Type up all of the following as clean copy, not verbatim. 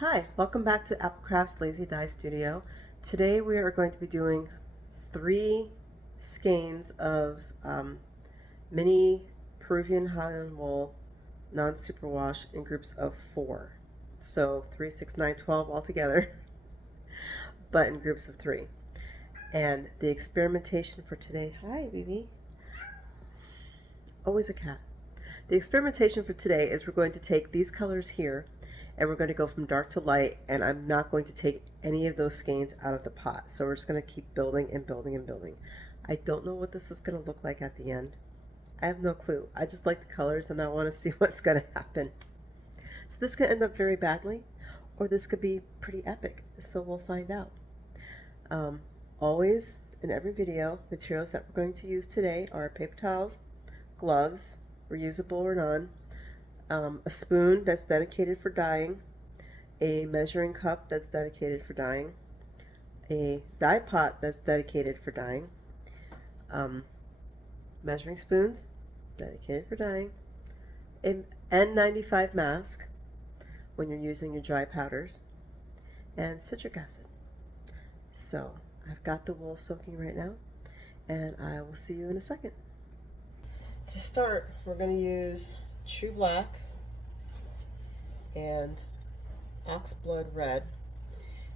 Hi, welcome back to APLCrafts Lazy Dye Studio. Today we are going to be doing 3 skeins of mini Peruvian Highland wool non-superwash in groups of 4. So 3, 6, 9, 12 altogether, but in groups of 3. And the experimentation for today, hi baby, always a cat. The experimentation for today is we're going to take these colors here and we're going to go from dark to light, and I'm not going to take any of those skeins out of the pot. So we're just going to keep building and building and building. I don't know what this is going to look like at the end. I have no clue. I just like the colors and I want to see what's going to happen. So this could end up very badly, or this could be pretty epic. So we'll find out. Always in every video, materials that we're going to use today are paper towels, gloves, reusable or non, a spoon that's dedicated for dyeing, a measuring cup that's dedicated for dyeing, a dye pot that's dedicated for dyeing, measuring spoons dedicated for dyeing, an N95 mask when you're using your dry powders, and citric acid. So I've got the wool soaking right now, and I will see you in a second. To start, we're going to use True Black and Oxblood Red,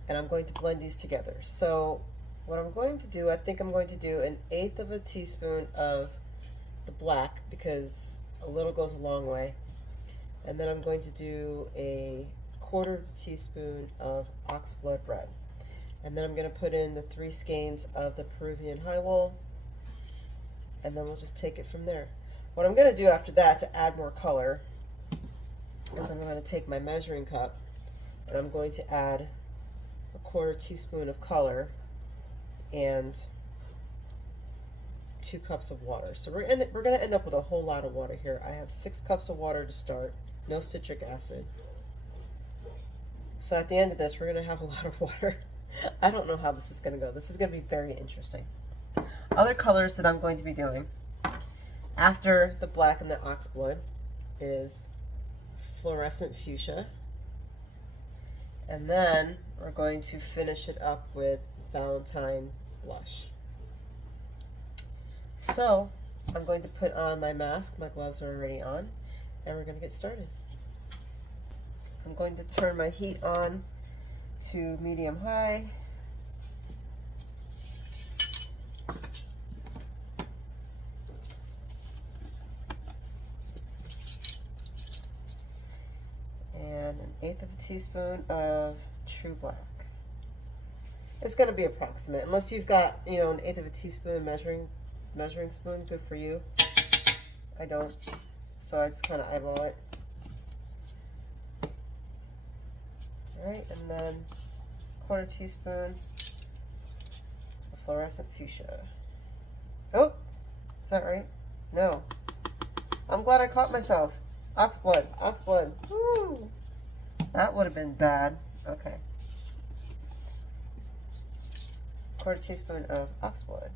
and I'm going to blend these together. So what I'm going to do, I think I'm going to do 1/8 of a teaspoon of the black, because a little goes a long way, and then I'm going to do 1/4 of a teaspoon of Oxblood Red, and then I'm going to put in the 3 skeins of the Peruvian high wool, and then we'll just take it from there. What I'm going to do after that to add more color is I'm going to take my measuring cup and I'm going to add 1/4 teaspoon of color and 2 cups of water. So we're going to end up with a whole lot of water here. I have 6 cups of water to start, no citric acid. So at the end of this, we're going to have a lot of water. I don't know how this is going to go. This is going to be very interesting. Other colors that I'm going to be doing after the black and the oxblood is fluorescent fuchsia, and then we're going to finish it up with Valentine blush. So I'm going to put on my mask. My gloves are already on, and we're going to get started. I'm going to turn my heat on to medium high. And 1/8 of a teaspoon of True Black. It's going to be approximate, unless you've got, 1/8 of a teaspoon measuring spoon. Good for you. I don't, so I just kind of eyeball it. All right, and then 1/4 teaspoon of fluorescent fuchsia. Oh, is that right? No. I'm glad I caught myself. Oxblood, oxblood. Woo! That would have been bad. Okay. 1/4 teaspoon of oxblood.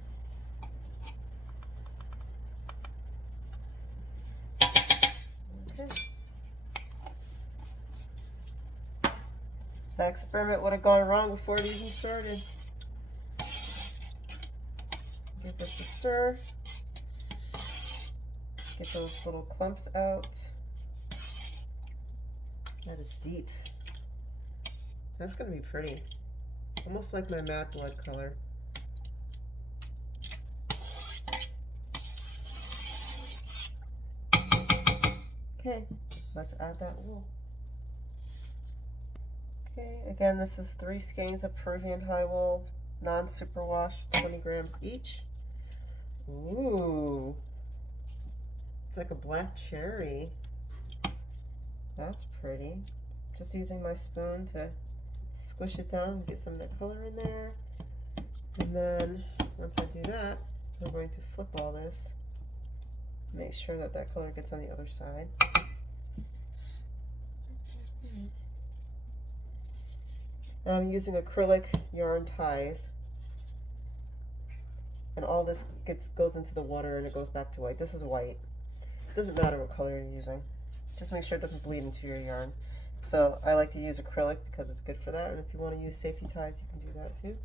Okay. That experiment would have gone wrong before it even started. Give this a stir. Get those little clumps out. That is deep. That's going to be pretty. Almost like my matte blood color. Okay, let's add that wool. Okay, again, this is 3 skeins of Peruvian high wool, non-superwash, 20 grams each. Ooh, it's like a black cherry. That's pretty. Just using my spoon to squish it down and get some of that color in there. And then once I do that, I'm going to flip all this. Make sure that that color gets on the other side. Now I'm using acrylic yarn ties. And all this goes into the water and it goes back to white. This is white. It doesn't matter what color you're using. Just make sure it doesn't bleed into your yarn. So I like to use acrylic because it's good for that, and if you want to use safety ties, you can do that too.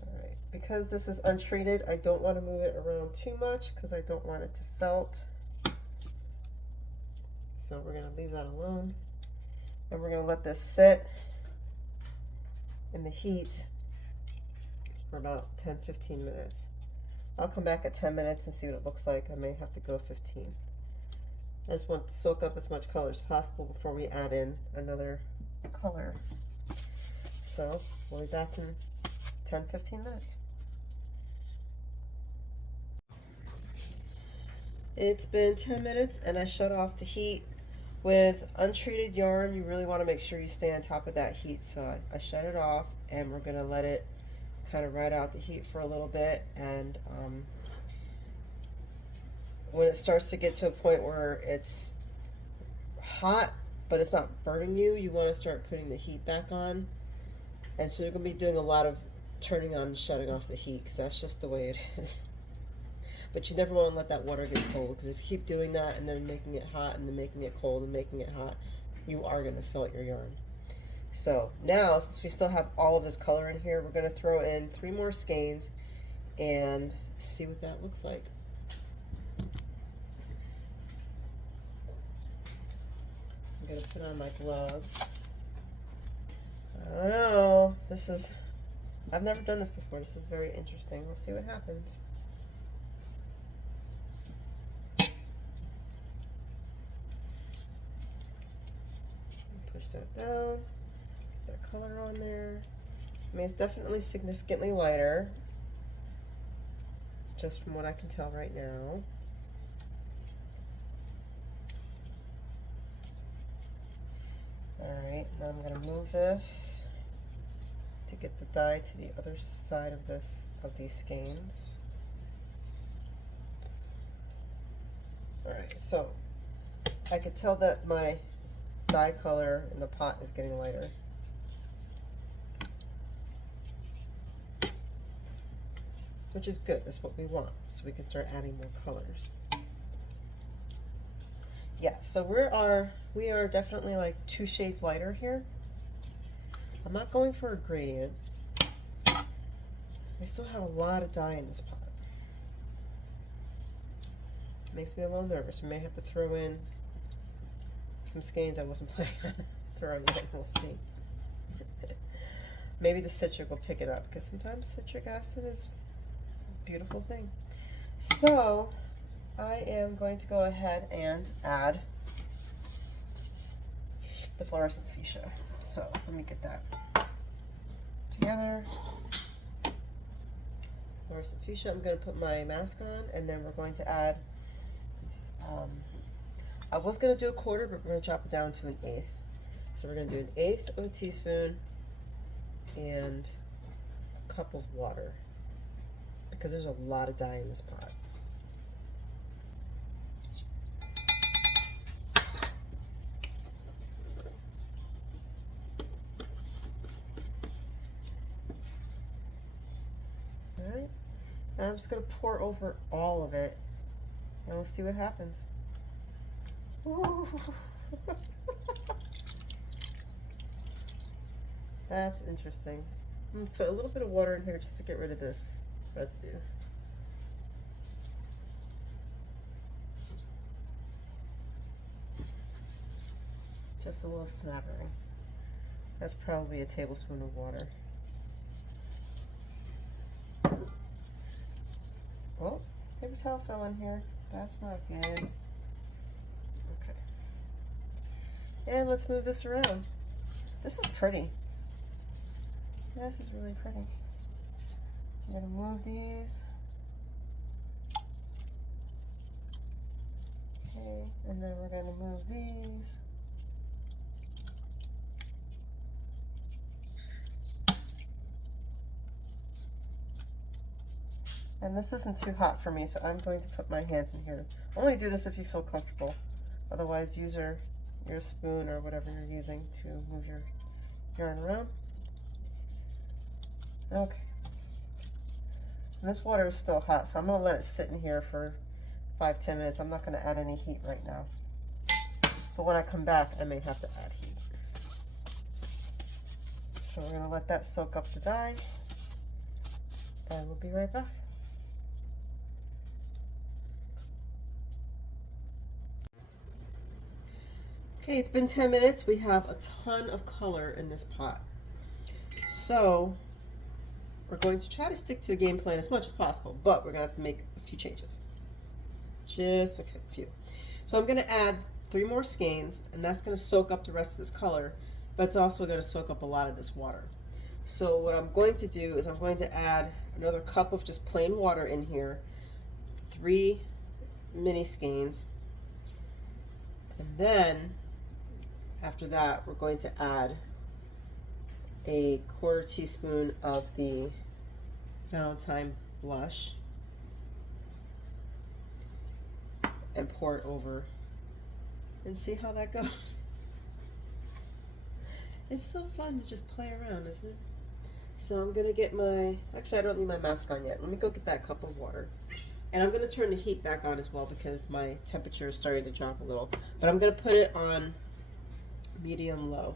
Alright, because this is untreated, I don't want to move it around too much because I don't want it to felt. So we're going to leave that alone, and we're going to let this sit in the heat for about 10-15 minutes. I'll come back at 10 minutes and see what it looks like. I may have to go 15. I just want to soak up as much color as possible before we add in another color. So we'll be back in 10-15 minutes. It's been 10 minutes and I shut off the heat. With untreated yarn, you really want to make sure you stay on top of that heat. So I shut it off, and we're going to let it kind of ride out the heat for a little bit. And when it starts to get to a point where it's hot, but it's not burning you, you want to start putting the heat back on. And so you're going to be doing a lot of turning on and shutting off the heat, because that's just the way it is. But you never want to let that water get cold, because if you keep doing that and then making it hot and then making it cold and making it hot, you are going to felt your yarn. So now, since we still have all of this color in here, we're going to throw in 3 more skeins and see what that looks like. I'm going to put on my gloves. I don't know. I've never done this before. This is very interesting. We'll see what happens. Push that down, get that color on there. I mean, it's definitely significantly lighter, just from what I can tell right now. Alright, now I'm going to move this to get the dye to the other side of these skeins. Alright, so I could tell that my dye color in the pot is getting lighter. Which is good, that's what we want, so we can start adding more colors. Yeah, so we are definitely like 2 shades lighter here. I'm not going for a gradient. We still have a lot of dye in this pot. Makes me a little nervous. We may have to throw in some skeins I wasn't planning on throwing in. We'll see. Maybe the citric will pick it up, because sometimes citric acid is a beautiful thing. So I am going to go ahead and add the fluorescent fuchsia. So let me get that together. Fluorescent fuchsia. I'm going to put my mask on, and then we're going to add I was going to do a quarter, but we're going to chop it down to 1/8. So we're going to do 1/8 of a teaspoon and a cup of water, because there's a lot of dye in this pot. Alright, and I'm just going to pour over all of it, and we'll see what happens. That's interesting. I'm going to put a little bit of water in here just to get rid of this residue. Just a little smattering. That's probably a tablespoon of water. Oh, paper towel fell in here. That's not good. Okay. And let's move this around. This is pretty. This is really pretty. I'm going to move these. Okay, and then we're going to move these. And this isn't too hot for me, so I'm going to put my hands in here. Only do this if you feel comfortable. Otherwise, use your spoon or whatever you're using to move your yarn around. Okay. And this water is still hot, so I'm going to let it sit in here for 5-10 minutes. I'm not going to add any heat right now. But when I come back, I may have to add heat. So we're going to let that soak up the dye, and we'll be right back. Okay, it's been 10 minutes. We have a ton of color in this pot. So we're going to try to stick to the game plan as much as possible, but we're going to have to make a few changes. Just a few. So I'm going to add 3 more skeins, and that's going to soak up the rest of this color, but it's also going to soak up a lot of this water. So what I'm going to do is I'm going to add another cup of just plain water in here, 3 mini skeins, and then after that we're going to add a 1/4 teaspoon of the Valentine blush and pour it over and see how that goes. It's so fun to just play around, isn't it? So I'm gonna get my, actually I don't need my mask on yet. Let me go get that cup of water. And I'm gonna turn the heat back on as well because my temperature is starting to drop a little. But I'm gonna put it on medium low.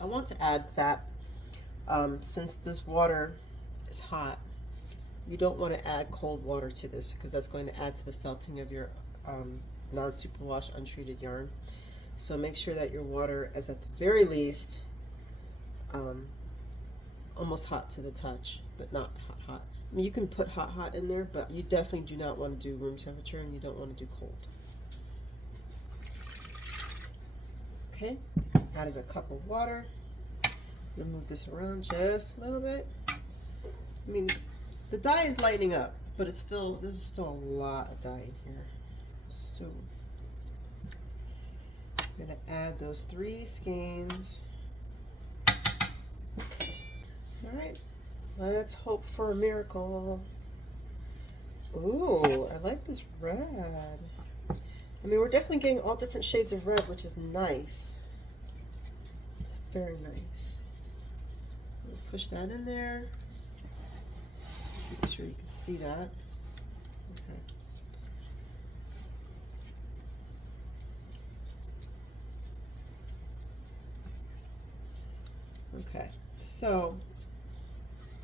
I want to add that since this water is hot, you don't want to add cold water to this because that's going to add to the felting of your non-superwash untreated yarn. So make sure that your water is at the very least almost hot to the touch, but not hot. I mean, you can put hot in there, but you definitely do not want to do room temperature and you don't want to do cold. Okay, added a cup of water. I'm gonna move this around just a little bit. I mean, the dye is lightening up, but it's still, there's still a lot of dye in here. So I'm gonna add those 3 skeins. All right, let's hope for a miracle. Ooh, I like this red. I mean, we're definitely getting all different shades of red, which is nice. It's very nice. Push that in there. Make sure you can see that. Okay. Okay, so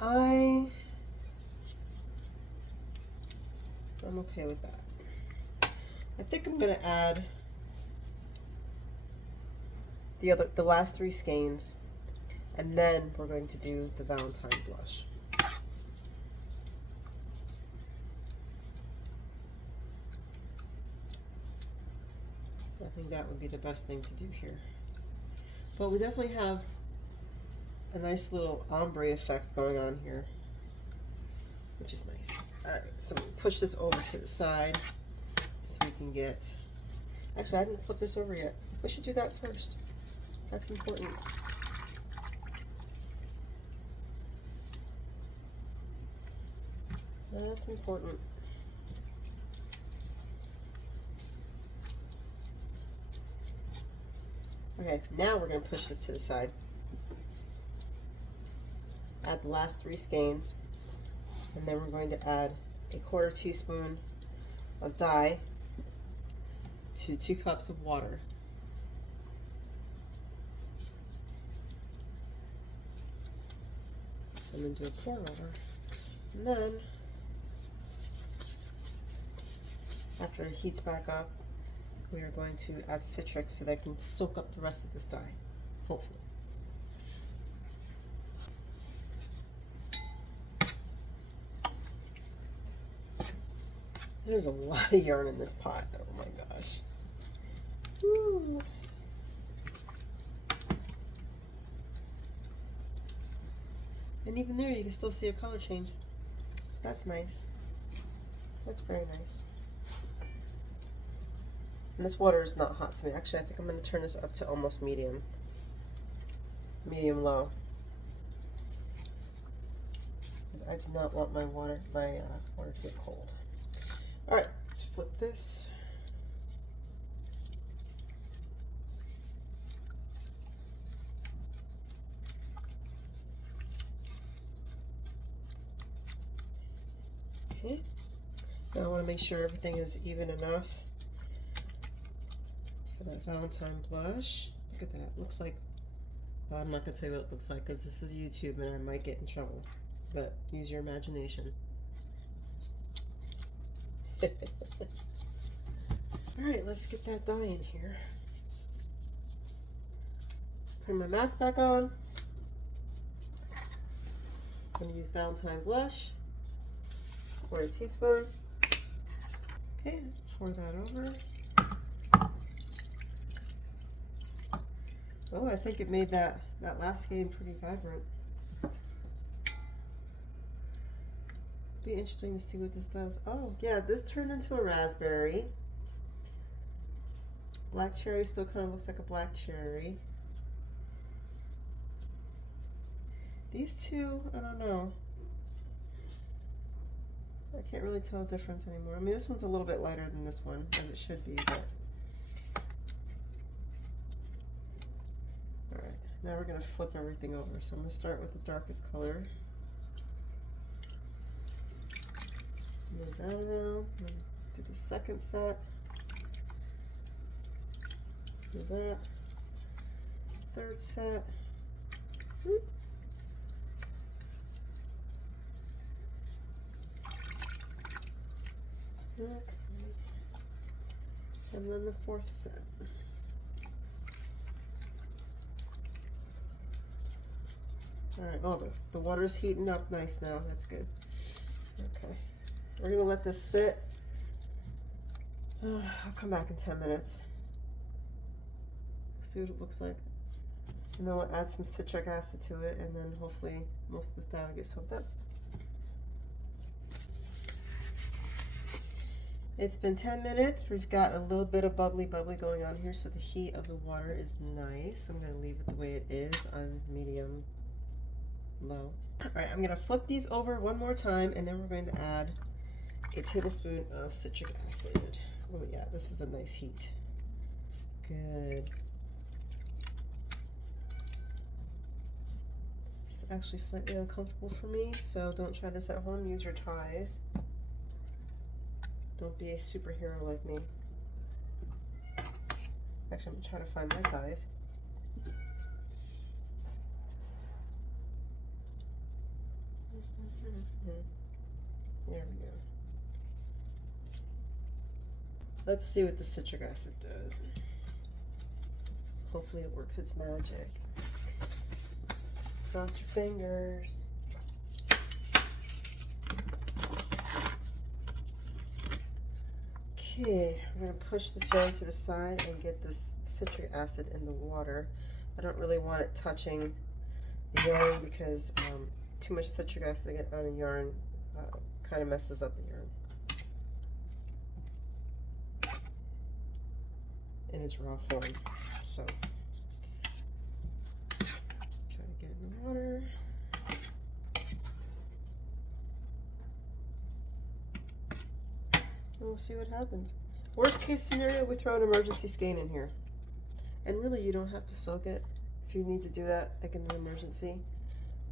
I'm okay with that. I think I'm gonna add the last 3 skeins, and then we're going to do the Valentine blush. I think that would be the best thing to do here. But we definitely have a nice little ombre effect going on here, which is nice. All right, so we'll push this over to the side so we can get, actually I didn't flip this over yet. We should do that first. That's important. That's important. Okay, now we're going to push this to the side. Add the last 3 skeins, and then we're going to add a 1/4 teaspoon of dye to 2 cups of water. And then do a pour over. And then, after it heats back up, we are going to add citric so that it can soak up the rest of this dye, hopefully. There's a lot of yarn in this pot. Oh my gosh. Woo. And even there, you can still see a color change. So that's nice. That's very nice. And this water is not hot to me. Actually, I think I'm going to turn this up to almost medium. Medium-low. I do not want my water to get cold. All right, let's flip this. Okay. Now I want to make sure everything is even enough for that Valentine blush. Look at that. Looks like, well, I'm not going to tell you what it looks like because this is YouTube and I might get in trouble. But use your imagination. Alright, let's get that dye in here. Put my mask back on. I'm going to use Valentine blush. 1/4 teaspoon. Okay, let's pour that over. Oh, I think it made that last game pretty vibrant. Be interesting to see what this does. Oh, yeah, this turned into a raspberry. Black cherry still kind of looks like a black cherry. These two, I don't know. I can't really tell a difference anymore. I mean, this one's a little bit lighter than this one, as it should be, but... Alright, now we're going to flip everything over. So I'm going to start with the darkest color. Move that around. Do the second set. Do that. Third set. Whoop. Okay. And then the fourth set. Alright, oh, the water's heating up nice now. That's good. Okay. We're going to let this sit. I'll come back in 10 minutes. See what it looks like. And then we'll add some citric acid to it, and then hopefully most of this dye will get soaked up. It's been 10 minutes. We've got a little bit of bubbly going on here, so the heat of the water is nice. I'm going to leave it the way it is on medium low. Alright, I'm going to flip these over one more time, and then we're going to add a tablespoon of citric acid. Oh yeah, this is a nice heat. Good. It's actually slightly uncomfortable for me, so don't try this at home. Use your ties. Don't be a superhero like me. Actually, I'm going to try to find my ties. There we go. Let's see what the citric acid does. Hopefully it works its magic. Cross your fingers. Okay, we're going to push this yarn to the side and get this citric acid in the water. I don't really want it touching the yarn because too much citric acid on a yarn kind of messes up the yarn. In its raw form. So, try to get it in the water. And we'll see what happens. Worst case scenario, we throw an emergency skein in here. And really, you don't have to soak it. If you need to do that, like in an emergency.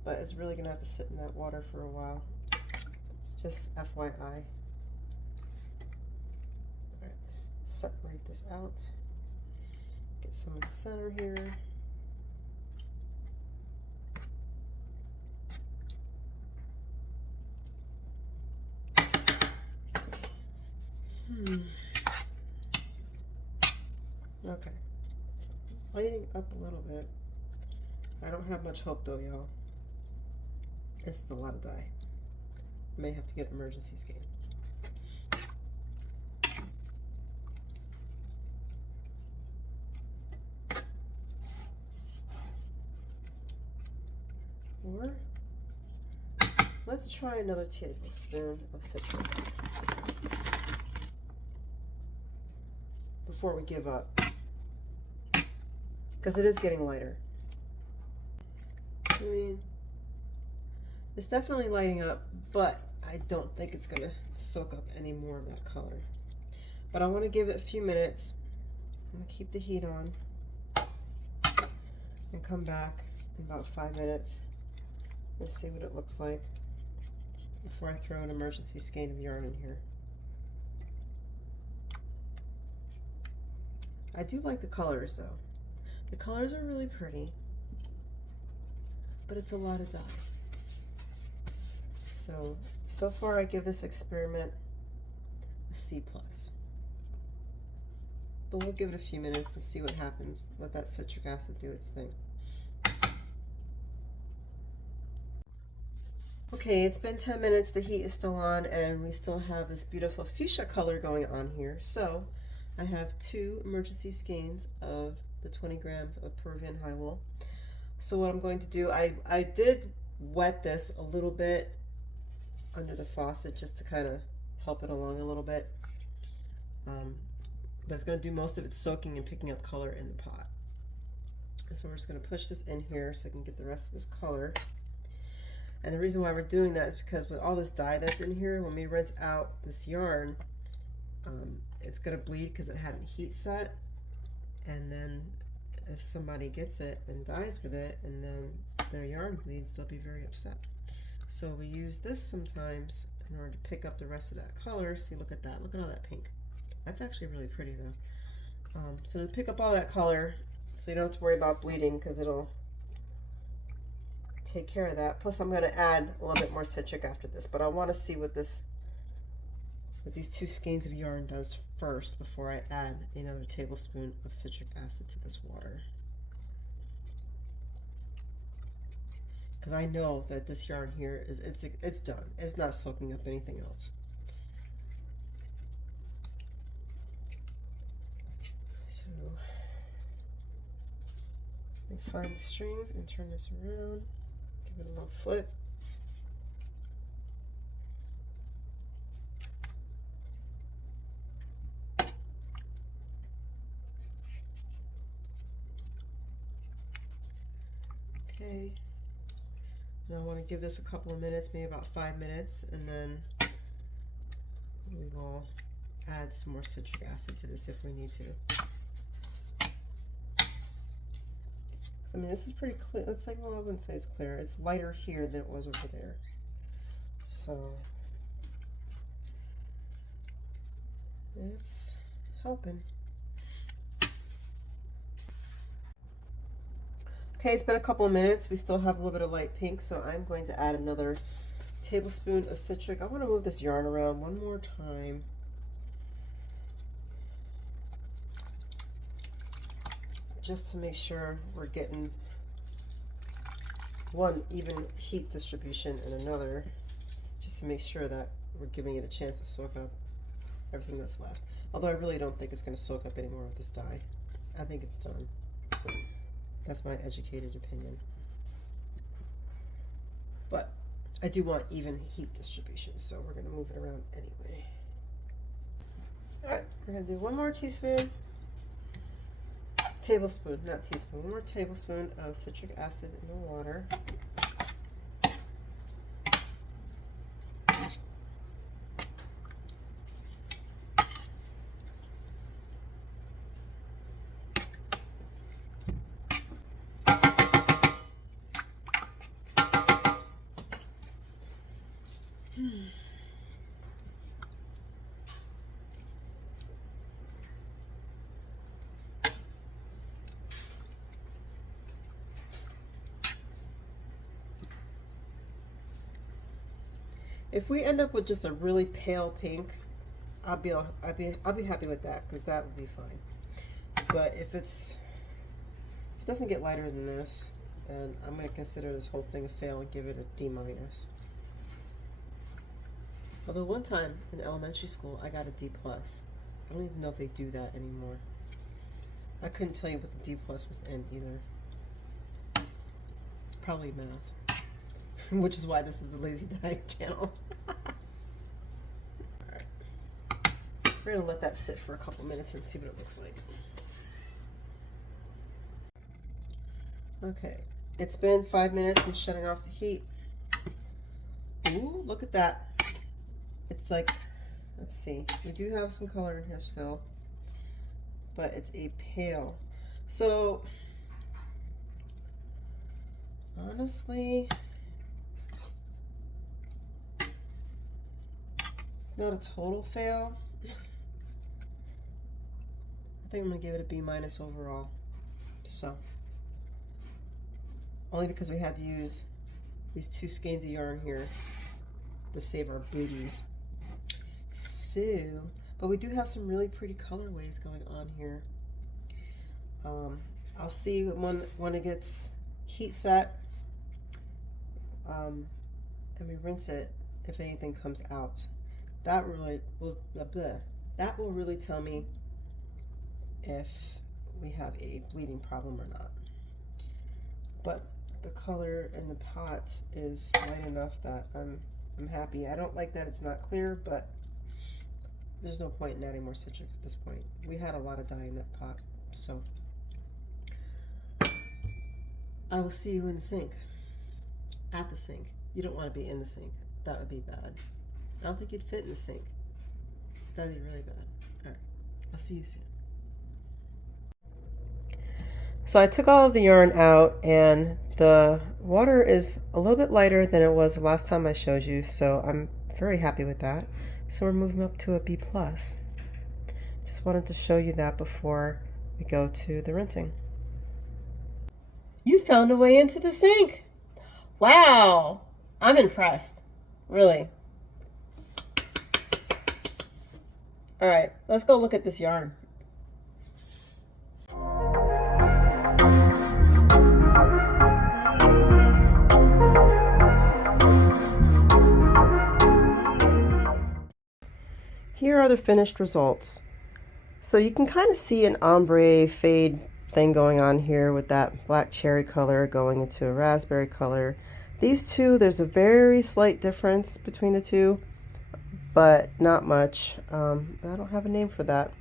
But it's really going to have to sit in that water for a while. Just FYI. Alright, let's separate this out. Get some in the center here. Okay, it's lighting up a little bit. I don't have much hope though, y'all. It's a lot of dye. I may have to get an emergency skein. Or let's try another tablespoon of citric before we give up, because it is getting lighter. I mean, it's definitely lighting up, but I don't think it's going to soak up any more of that color. But I want to give it a few minutes. I'm going to keep the heat on and come back in about 5 minutes. Let's see what it looks like. before I throw an emergency skein of yarn in here. I do like the colors though. The colors are really pretty, but it's a lot of dye. So far I give this experiment a C+. But we'll give it a few minutes to see what happens. Let that citric acid do its thing. Okay, it's been 10 minutes, the heat is still on, and we still have this beautiful fuchsia color going on here. So I have 2 emergency skeins of the 20 grams of Peruvian high wool. So what I'm going to do, I did wet this a little bit under the faucet just to kind of help it along a little bit. But it's going to do most of its soaking and picking up color in the pot. So we're just going to push this in here so I can get the rest of this color. And the reason why we're doing that is because with all this dye that's in here, when we rinse out this yarn, it's going to bleed because it hadn't heat set. And then if somebody gets it and dyes with it and then their yarn bleeds, they'll be very upset. So we use this sometimes in order to pick up the rest of that color. See, look at that. Look at all that pink. That's actually really pretty though. So to pick up all that color, so you don't have to worry about bleeding because it'll take care of that. Plus I'm going to add a little bit more citric after this, but I want to see what these 2 skeins of yarn does first before I add another tablespoon of citric acid to this water. Because I know that this yarn here it's done. It's not soaking up anything else. So let me find the strings and turn this around. Give it a little flip. Okay. Now I want to give this a couple of minutes, maybe about 5 minutes, and then we will add some more citric acid to this if we need to. So, I mean, this is pretty clear. It's like, well, I wouldn't say it's clear. It's lighter here than it was over there. So it's helping. Okay, it's been a couple of minutes. We still have a little bit of light pink, so I'm going to add another tablespoon of citric. I want to move this yarn around one more time. Just to make sure we're getting one even heat distribution and another, just to make sure that we're giving it a chance to soak up everything that's left. Although I really don't think it's going to soak up any more of this dye. I think it's done. That's my educated opinion. But I do want even heat distribution, so we're going to move it around anyway. Alright, we're going to do one more tablespoon, not teaspoon, one more tablespoon of citric acid in the water. If we end up with just a really pale pink, I'll be happy with that, because that would be fine. But if it doesn't get lighter than this, then I'm going to consider this whole thing a fail and give it a D-. Although one time in elementary school I got a D+. I don't even know if they do that anymore. I couldn't tell you what the D+ was in either. It's probably math. Which is why this is a lazy diet channel. Alright. We're going to let that sit for a couple minutes and see what it looks like. Okay. It's been 5 minutes. I'm shutting off the heat. Ooh, look at that. It's like, let's see. We do have some color in here still. But it's a pale. So, honestly, not a total fail. I think I'm gonna give it a B- overall. So, only because we had to use these 2 skeins of yarn here to save our booties. So, but we do have some really pretty colorways going on here. I'll see when it gets heat set, and we rinse it if anything comes out. That really will that will really tell me if we have a bleeding problem or not. But the color in the pot is light enough that I'm happy. I don't like that it's not clear, but there's no point in adding more citric at this point. We had a lot of dye in that pot, so I will see you in the sink. At the sink. You don't want to be in the sink. That would be bad. I don't think you'd fit in the sink. That'd be really bad. All right, I'll see you soon. So I took all of the yarn out, and the water is a little bit lighter than it was the last time I showed you, so I'm very happy with that. So we're moving up to a B+. Just wanted to show you that before we go to the rinsing. You found a way into the sink. Wow, I'm impressed, really. All right, let's go look at this yarn. Here are the finished results. So you can kind of see an ombre fade thing going on here with that black cherry color going into a raspberry color. These two, there's a very slight difference between the two, but not much. I don't have a name for that.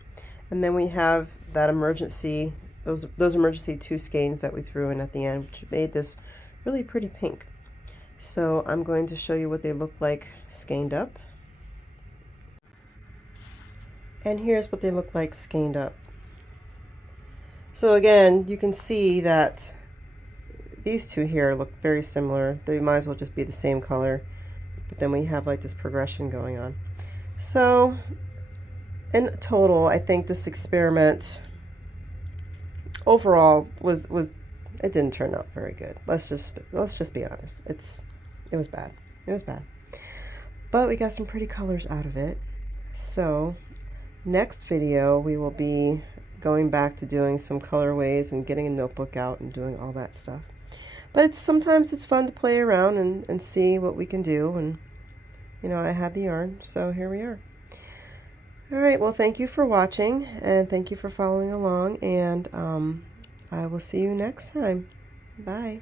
And then we have that emergency, those emergency 2 skeins that we threw in at the end, which made this really pretty pink. So I'm going to show you what they look like skeined up. And here's what they look like skeined up. So again, you can see that these two here look very similar. They might as well just be the same color, but then we have like this progression going on. So in total, I think this experiment overall was it didn't turn out very good. Let's just be honest. It was bad. It was bad. But we got some pretty colors out of it. So next video, we will be going back to doing some colorways and getting a notebook out and doing all that stuff. But sometimes it's fun to play around and see what we can do. And, you know, I had the yarn, so here we are. All right, well, thank you for watching, and thank you for following along, and I will see you next time. Bye.